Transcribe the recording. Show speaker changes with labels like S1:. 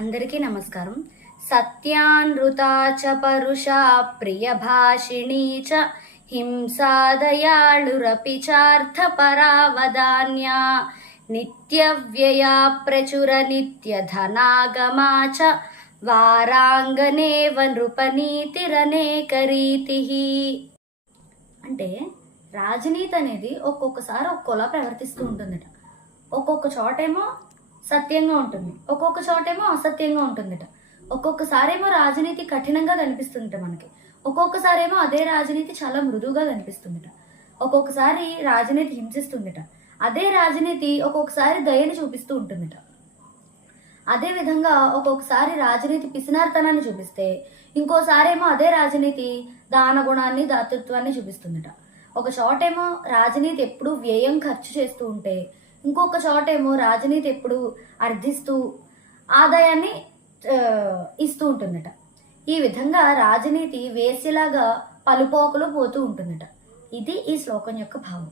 S1: అందరికీ నమస్కారం. సత్యానృతా చ పరుషా ప్రియభాషిణీ చ హింసాదయాళురపి చార్థపరావదాన్యా నిత్యవ్యయా ప్రచుర నిత్యధనాగమా చ వారాంగనేవ నృపనీతిరనేకరీతి. అంటే రాజనీతి అనేది ఒక్కొక్కసారి ఒక్కోలా ప్రవర్తిస్తూ ఉంటుందట. ఒక్కొక్క చోటేమో సత్యంగా ఉంటుంది. ఒక్కొక్క చోటేమో అసత్యంగా ఉంటుందట. ఒక్కొక్కసారేమో రాజనీతి కఠినంగా కనిపిస్తుందట మనకి. ఒక్కొక్కసారేమో అదే రాజనీతి చాలా మృదువుగా కనిపిస్తుందట. ఒక్కొక్కసారి రాజనీతి హింసిస్తుందట. అదే రాజనీతి ఒక్కొక్కసారి దయని చూపిస్తూ ఉంటుందట. అదే విధంగా ఒక్కొక్కసారి రాజనీతి పిసినార్తనాన్ని చూపిస్తే ఇంకోసారేమో అదే రాజనీతి దాన గుణాన్ని దాతృత్వాన్ని చూపిస్తుందట. ఒక చోటేమో రాజనీతి ఎప్పుడు వ్యయం ఖర్చు చేస్తూ ఉంటే ఇంకొక చోటేమో రాజనీతి ఎప్పుడు అర్థిస్తూ ఆదాయాన్ని ఇస్తూ ఉంటుందట. ఈ విధంగా రాజనీతి వేసేలాగా పలుపోకలు పోతూ ఉంటుందట. ఇది ఈ శ్లోకం యొక్క భావం.